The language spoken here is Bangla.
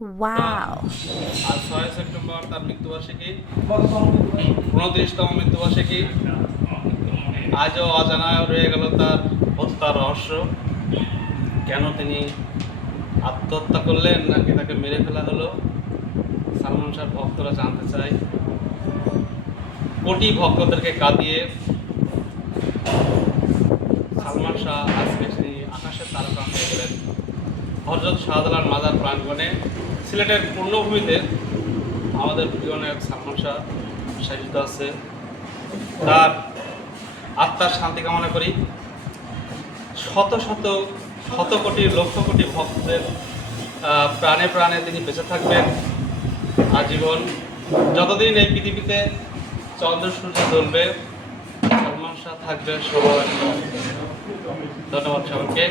ওয়াও! আজ ৬ সেপ্টেম্বর তার মৃত্যুবার্ষিকী, ২৯তম মৃত্যুবার্ষিকী। আজও অজানা রয়ে গেল তার হত্যার রহস্য। কেন তিনি আত্মহত্যা করলেন নাকি তাকে মেরে ফেলা হলো, সালমান শাহর ভক্তরা জানতে চায়। কোটি ভক্তদেরকে কাঁদিয়ে সালমান শাহ আজকে তিনি আকাশের তারকা হয়ে গেলেন। হযরত শাহজালাল মাজার প্রাঙ্গণে সিলেটের পূর্ণভূমিতে আমাদের প্রিয় নায়ক সালমান শাহ শায়িত আছে। তার আত্মার শান্তি কামনা করি। শত শত শত কোটি লক্ষ কোটি ভক্তদের প্রাণে প্রাণে তিনি বেঁচে থাকবেন আজীবন। যতদিন এই পৃথিবীতে চন্দ্র সূর্য জ্বলবে, সালমান শাহ থাকবে সবার। ধন্যবাদ সবাইকে।